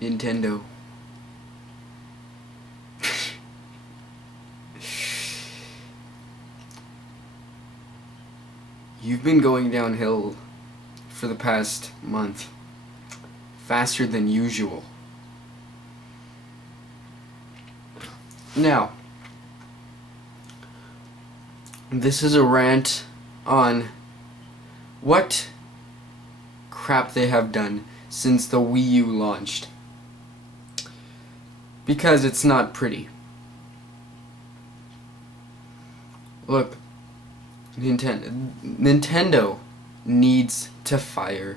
Nintendo. You've been going downhill for the past month. Faster than usual. Now, this is a rant on what crap they have done since the Wii U launched. Because it's not pretty. Look, Nintendo needs to fire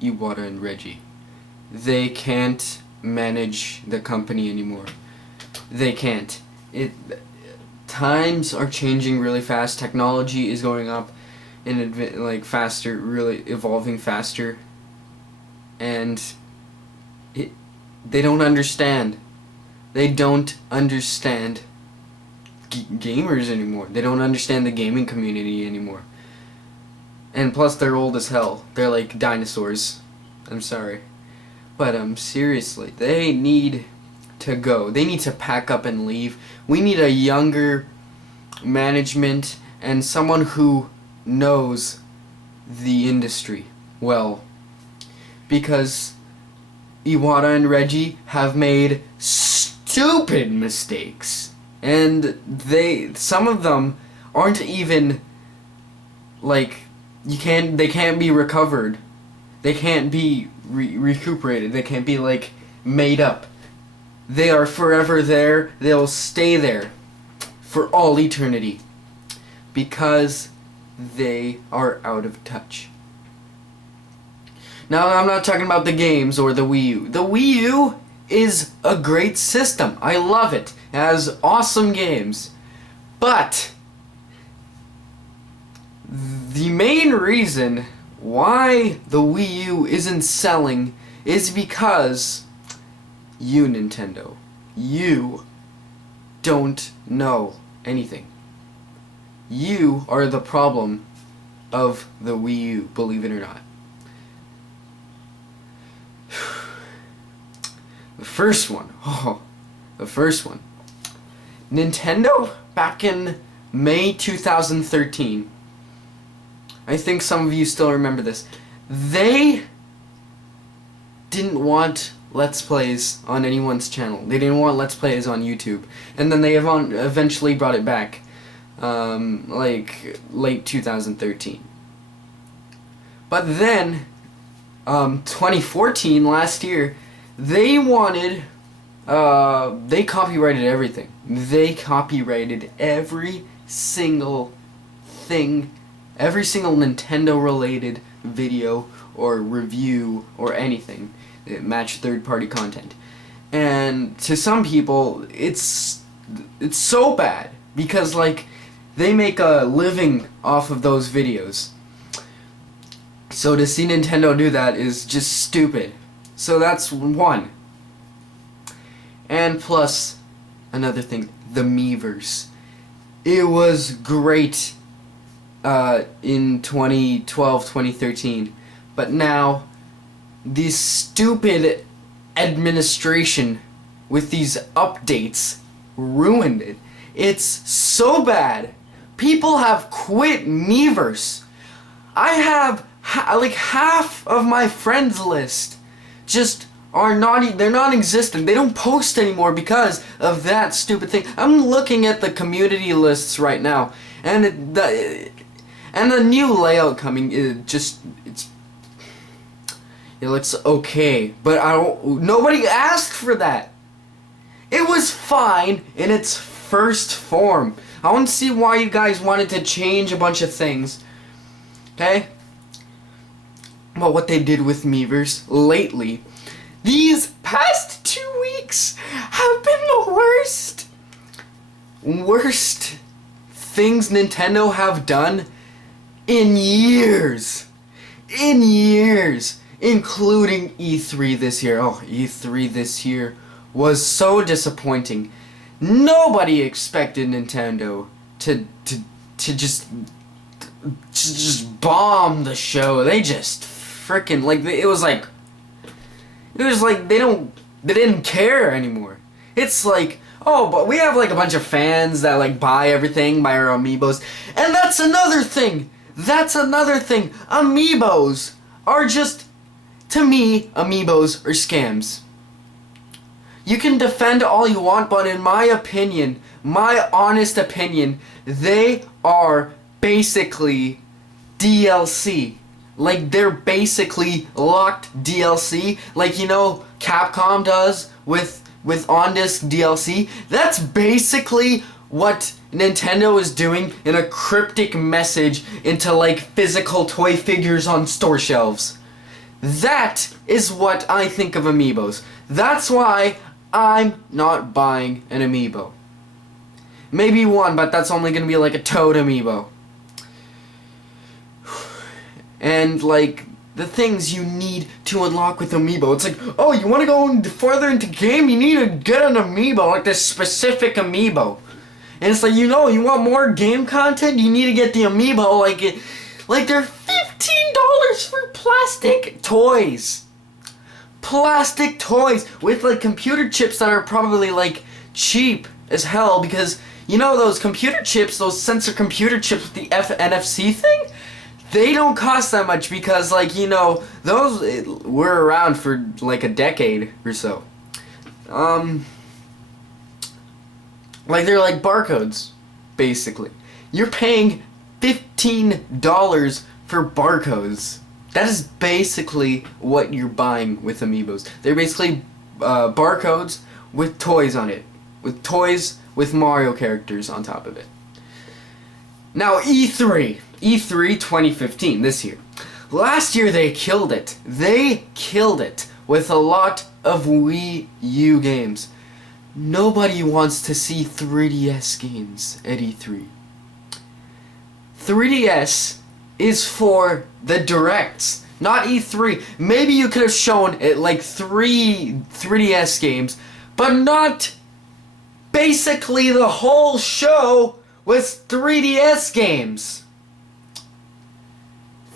Iwata and Reggie. They can't manage the company anymore. They can't. Times are changing really fast. Technology is going up and faster, really evolving faster. And they don't understand. They don't understand gamers anymore. They don't understand the gaming community anymore. And plus they're old as hell. They're like dinosaurs. I'm sorry. But seriously, they need to go. They need to pack up and leave. We need a younger management and someone who knows the industry well. Because Iwata and Reggie have made stupid mistakes. And some of them aren't even they can't be recovered. They can't be recuperated. They can't be made up. They are forever there. They'll stay there for all eternity because they are out of touch. Now, I'm not talking about the games or the Wii U. The Wii U is a great system. I love it. It has awesome games. But the main reason why the Wii U isn't selling is because you, Nintendo, you don't know anything. You are the problem of the Wii U, believe it or not. The first one. Nintendo, back in May 2013, I think some of you still remember this, they didn't want Let's Plays on anyone's channel. They didn't want Let's Plays on YouTube. And then they eventually brought it back, late 2013. But then, 2014, last year, they copyrighted everything. They copyrighted every single thing, every single Nintendo-related video or review or anything that matched third-party content. And to some people, it's so bad because they make a living off of those videos. So to see Nintendo do that is just stupid. So that's one. And plus, another thing, the Miiverse. It was great in 2012, 2013. But now, this stupid administration with these updates ruined it. It's so bad. People have quit Miiverse. I have half of my friends list just they're non-existent. They don't post anymore because of that stupid thing. I'm looking at the community lists right now, and the new layout coming it looks okay, but nobody asked for that. It was fine in its first form. I want to see why you guys wanted to change a bunch of things. Okay? But what they did with Miiverse lately, these past 2 weeks have been the worst things Nintendo have done in years. Including E3 this year. Oh, E3 this year was so disappointing. Nobody expected Nintendo to just bomb the show. They just freaking it was It was like they didn't care anymore. It's like, oh, but we have like a bunch of fans that like buy everything, buy our amiibos, and that's another thing. That's another thing. Amiibos are just, to me, amiibos are scams. You can defend all you want, but in my opinion, my honest opinion, they are basically DLC. Like, they're basically locked DLC, like, you know, Capcom does with on-disc DLC. That's basically what Nintendo is doing in a cryptic message into, like, physical toy figures on store shelves. That is what I think of amiibos. That's why I'm not buying an amiibo. Maybe one, but that's only gonna be like a Toad amiibo. And like the things you need to unlock with amiibo. It's like, oh, you want to go further into game? You need to get an amiibo, like this specific amiibo. And it's like, you know, you want more game content? You need to get the amiibo. Like they're $15 for plastic toys. Plastic toys with like computer chips that are probably like cheap as hell, because you know those computer chips, those sensor computer chips with the NFC thing? They don't cost that much because, like, you know, those were around for like a decade or so. Like they're like barcodes, basically. You're paying $15 for barcodes. That is basically what you're buying with amiibos. They're basically barcodes with toys on it. With toys with Mario characters on top of it. Now E3 2015, this year. Last year they killed it. They killed it with a lot of Wii U games. Nobody wants to see 3DS games at E3. 3DS is for the directs, not E3. Maybe you could have shown it like 3DS games, but not basically the whole show was 3DS games.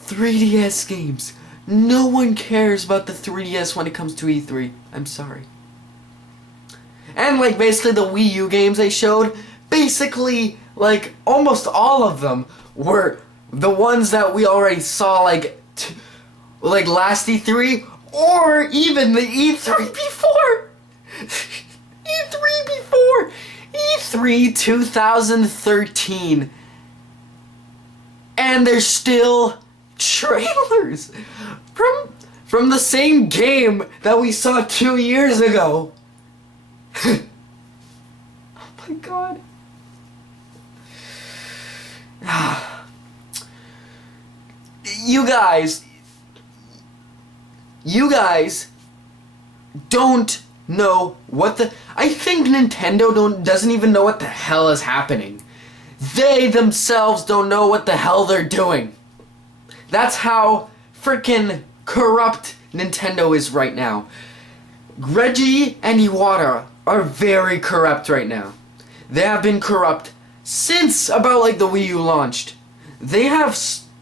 3DS games. No one cares about the 3DS when it comes to E3. I'm sorry. And like basically the Wii U games they showed, basically like almost all of them were the ones that we already saw like last E3 or even the E3 before. E3 before. E3 2013. And they're still trailers from the same game that we saw 2 years ago. Oh my god. You guys don't know what the... I think Nintendo doesn't even know what the hell is happening. They themselves don't know what the hell they're doing. That's how freaking corrupt Nintendo is right now. Reggie and Iwata are very corrupt right now. They have been corrupt since about like the Wii U launched. They have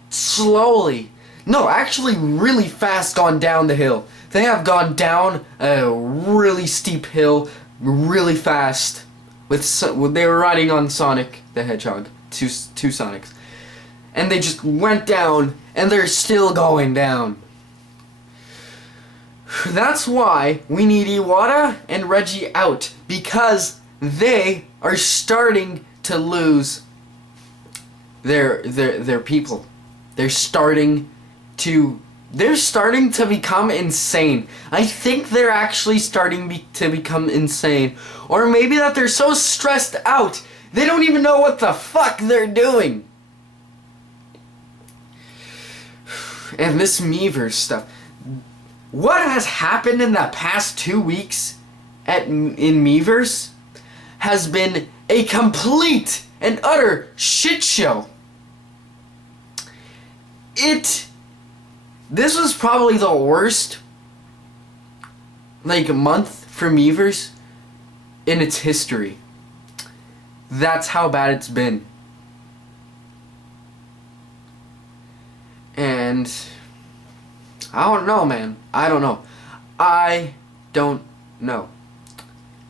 slowly, no, actually really fast gone down the hill. They have gone down a really steep hill really fast. They were riding on Sonic the Hedgehog, two Sonics. And they just went down, and they're still going down. That's why we need Iwata and Reggie out, because they are starting to lose their people. They're starting to become insane. I think they're actually starting to become insane. Or maybe that they're so stressed out, they don't even know what the fuck they're doing. And this Miiverse stuff. What has happened in the past 2 weeks in Miiverse has been a complete and utter shit show. This was probably the worst month for Miiverse in its history. That's how bad it's been. And I don't know, man. I don't know. I don't know.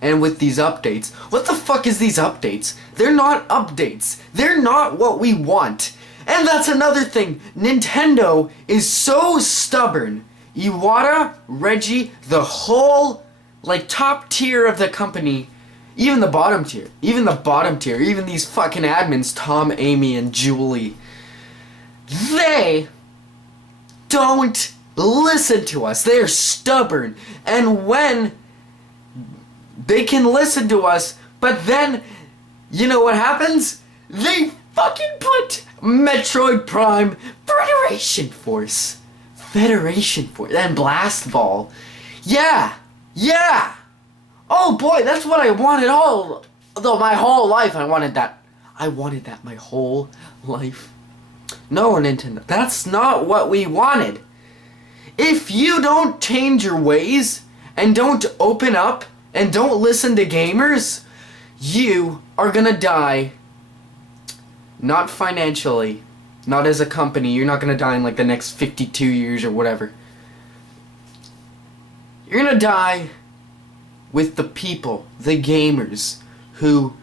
And with these updates, what the fuck is these updates? They're not updates. They're not what we want. And that's another thing. Nintendo is so stubborn. Iwata, Reggie, the whole, like, top tier of the company, even the bottom tier, even these fucking admins, Tom, Amy, and Julie, they don't listen to us. They're stubborn. And when they can listen to us, but then, you know what happens? They fucking put Metroid Prime Federation Force, and Blast Ball. Yeah. Oh boy, that's what I wanted my whole life. I wanted that my whole life. No, Nintendo, that's not what we wanted. If you don't change your ways and don't open up and don't listen to gamers, you are gonna die. Not financially, not as a company. You're not gonna die in like the next 52 years or whatever. You're gonna die with the people, the gamers, who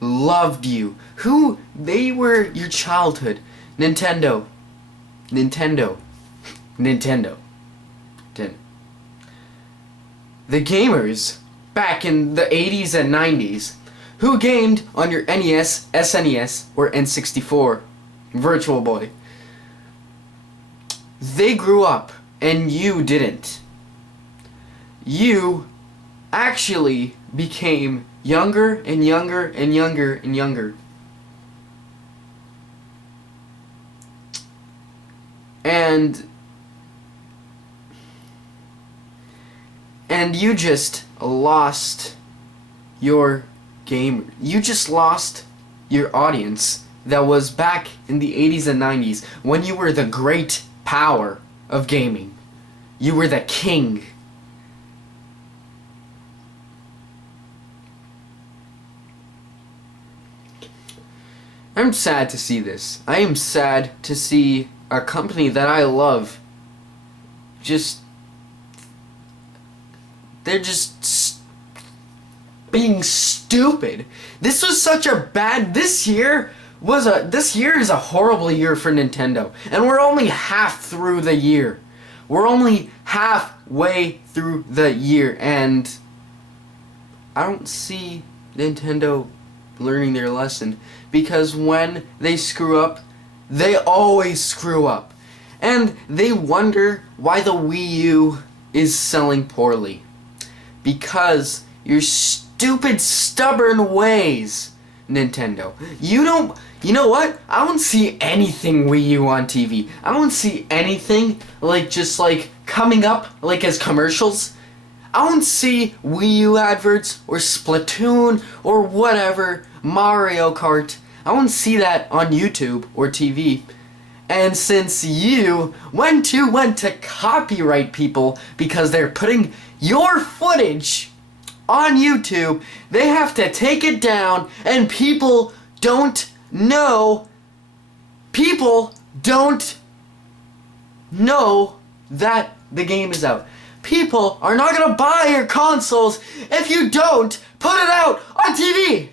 loved you, they were your childhood. Nintendo. The gamers back in the 80s and 90s who gamed on your NES, SNES, or N64, Virtual Boy. They grew up and you didn't. You actually became younger and younger and younger and younger. And you just lost your gamer. You just lost your audience that was back in the 80s and 90s when you were the great power of gaming. You were the king. I'm sad to see this. I am sad to see a company that I love they're just being stupid. This was such a bad, this year is a horrible year for Nintendo, and we're only half through the year. We're only halfway through the year, and I don't see Nintendo learning their lesson, because when they screw up, they always screw up. And they wonder why the Wii U is selling poorly. Because your stupid, stubborn ways, Nintendo. You know what? I don't see anything Wii U on TV. I don't see anything just coming up as commercials. I don't see Wii U adverts or Splatoon or whatever, Mario Kart. I don't see that on YouTube or TV. And since you went to copyright people because they're putting your footage on YouTube, they have to take it down, and people don't know that the game is out. People are not gonna buy your consoles if you don't put it out on TV.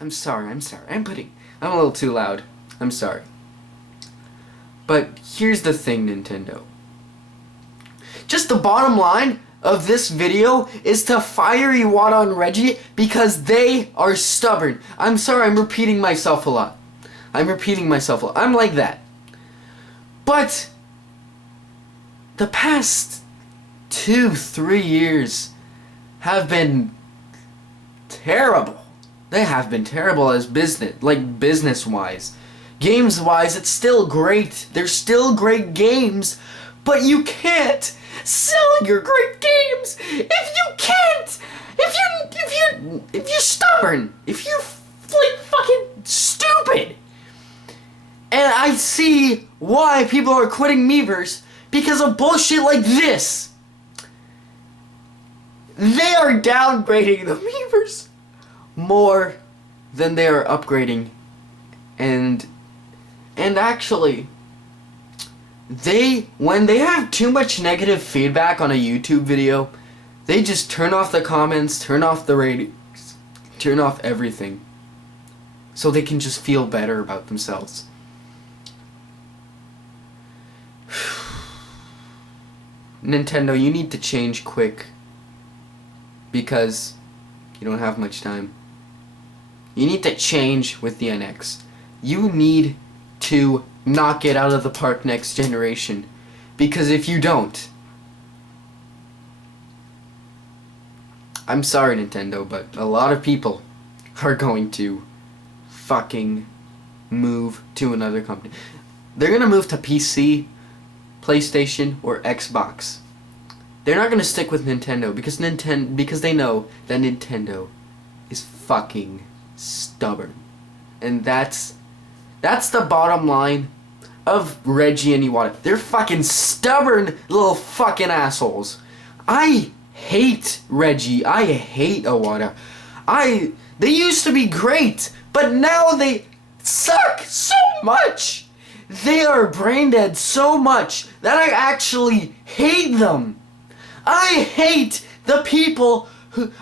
I'm sorry. I'm a little too loud. I'm sorry. But here's the thing, Nintendo. Just the bottom line of this video is to fire Iwata and Reggie because they are stubborn. I'm sorry, I'm repeating myself a lot. I'm like that. But the past 2-3 years have been terrible. They have been terrible as business-wise. Games-wise, it's still great. They're still great games, but you can't sell your great games if you're stubborn, if you're fucking stupid. And I see why people are quitting Miiverse because of bullshit like this. They are downgrading the Miiverse more than they are upgrading, and actually when they have too much negative feedback on a YouTube video, they just turn off the comments, turn off the ratings, turn off everything, so they can just feel better about themselves. Nintendo, you need to change quick, because you don't have much time. You need to change with the NX. You need to knock it out of the park next generation, because if you don't, I'm sorry, Nintendo, but a lot of people are going to fucking move to another company. They're gonna move to PC, PlayStation, or Xbox. They're not gonna stick with Nintendo because they know that Nintendo is fucking stubborn, and that's the bottom line of Reggie and Iwata. They're fucking stubborn little fucking assholes. I hate Reggie. I hate Iwata. They used to be great, but now they suck so much. They are brain dead so much that I actually hate them. I hate the people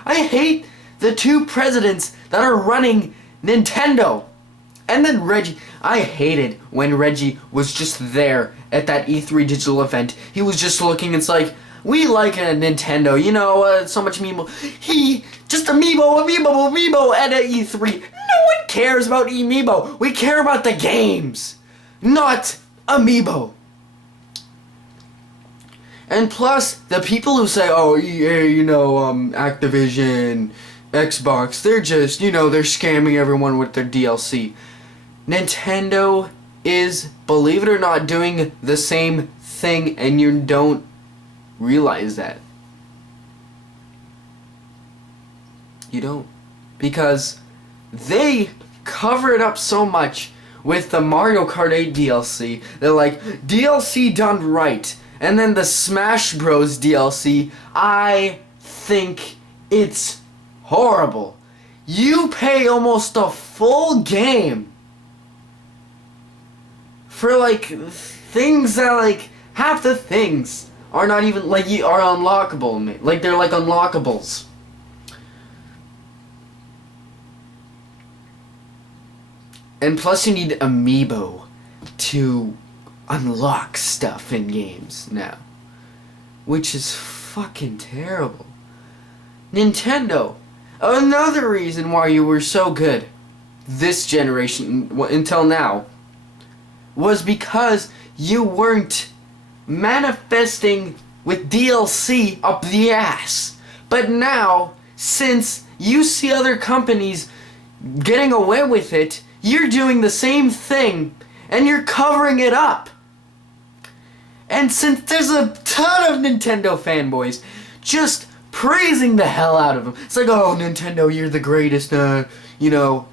I hate the two presidents that are running Nintendo. And then Reggie, I hated when Reggie was just there at that E3 digital event. He was just looking, it's like, we like a Nintendo, you know, so much Amiibo. Just Amiibo at a E3. No one cares about Amiibo. We care about the games, not Amiibo. And plus, the people who say, oh, EA, you know, Activision, Xbox, they're just, you know, they're scamming everyone with their DLC. Nintendo is, believe it or not, doing the same thing, and you don't realize that. You don't. Because they cover it up so much with the Mario Kart 8 DLC. They're like, DLC done right. And then the Smash Bros DLC, I think it's horrible. You pay almost a full game for like things that like half the things are not even like are unlockable. Like they're like unlockables. And plus you need Amiibo to unlock stuff in games now, which is fucking terrible. Nintendo, another reason why you were so good this generation until now was because you weren't manifesting with DLC up the ass. But now, since you see other companies getting away with it, you're doing the same thing and you're covering it up. And since there's a ton of Nintendo fanboys just praising the hell out of them, it's like, oh, Nintendo, you're the greatest, you know.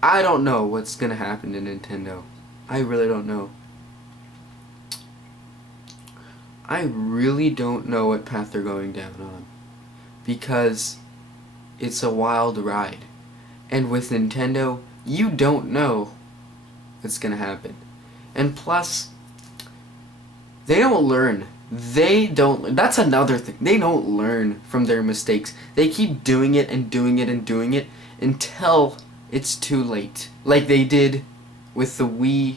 I don't know what's gonna happen to Nintendo. I really don't know. I really don't know what path they're going down on. Because it's a wild ride. And with Nintendo, you don't know what's gonna happen. And plus, they don't learn. That's another thing. They don't learn from their mistakes. They keep doing it and doing it and doing it until it's too late. Like they did with the Wii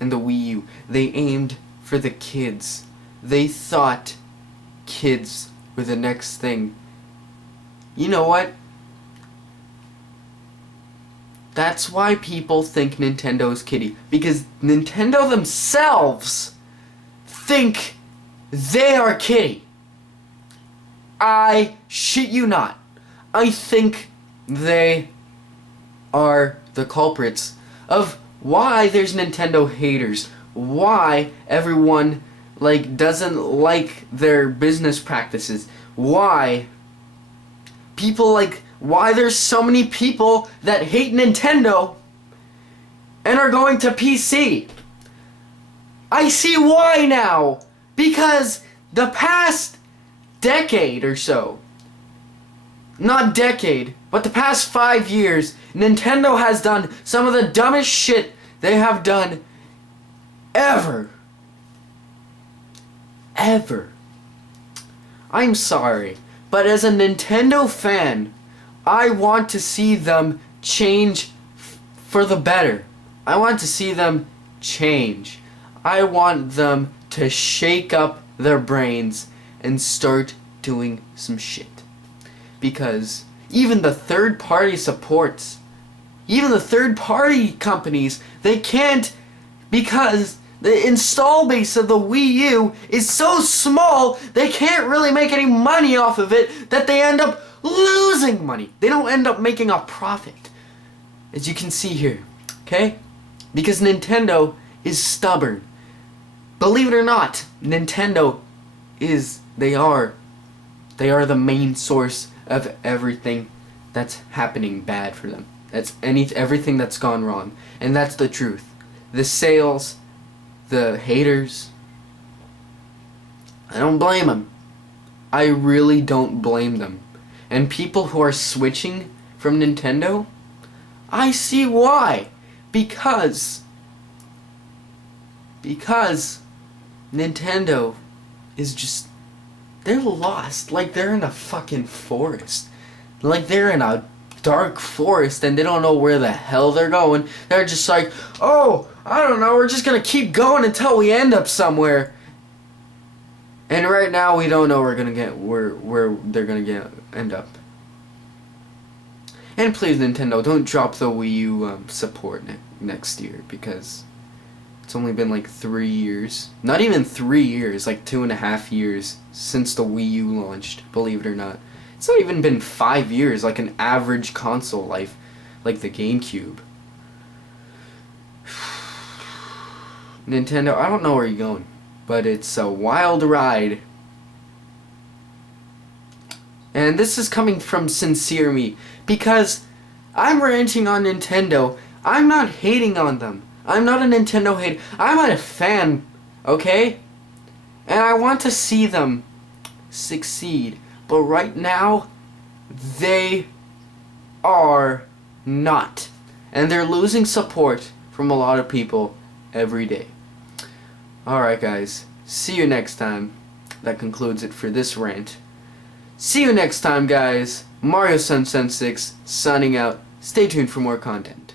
and the Wii U. They aimed for the kids. They thought kids were the next thing. You know what? That's why people think Nintendo's kiddie. Because Nintendo themselves think they are kiddie. I shit you not. I think they are the culprits of why there's Nintendo haters. Why everyone doesn't like their business practices. Why why there's so many people that hate Nintendo and are going to PC. I see why now. Because the past decade or so, not decade, but the past 5 years, Nintendo has done some of the dumbest shit they have done ever, ever. I'm sorry, but as a Nintendo fan, I want to see them change for the better. I want to see them change. I want them to shake up their brains and start doing some shit. Because even the third-party supports, even the third-party companies, they can't, because the install base of the Wii U is so small, they can't really make any money off of it, that they end up losing money. They don't end up making a profit, as you can see here, okay? Because Nintendo is stubborn. Believe it or not, Nintendo is, they are the main source of everything that's happening bad for them. That's everything that's gone wrong. And that's the truth. The sales, the haters, I don't blame them. I really don't blame them. And people who are switching from Nintendo, I see why. Because Nintendo is just, they're lost. Like they're in a fucking forest. Like they're in a dark forest and they don't know where the hell they're going. They're just like, oh, I don't know, we're just gonna keep going until we end up somewhere. And right now we don't know where they're gonna end up. And please, Nintendo, don't drop the Wii U support next year, because it's only been like 3 years. Not even 3 years, like 2.5 years since the Wii U launched, believe it or not. It's not even been 5 years, like an average console life, like the GameCube. Nintendo, I don't know where you're going, but it's a wild ride. And this is coming from sincere me, because I'm ranting on Nintendo. I'm not hating on them. I'm not a Nintendo hater. I'm a fan, okay? And I want to see them succeed. But right now, they are not. And they're losing support from a lot of people every day. Alright guys, see you next time. That concludes it for this rant. See you next time guys. Mario Sunshine 6 signing out. Stay tuned for more content.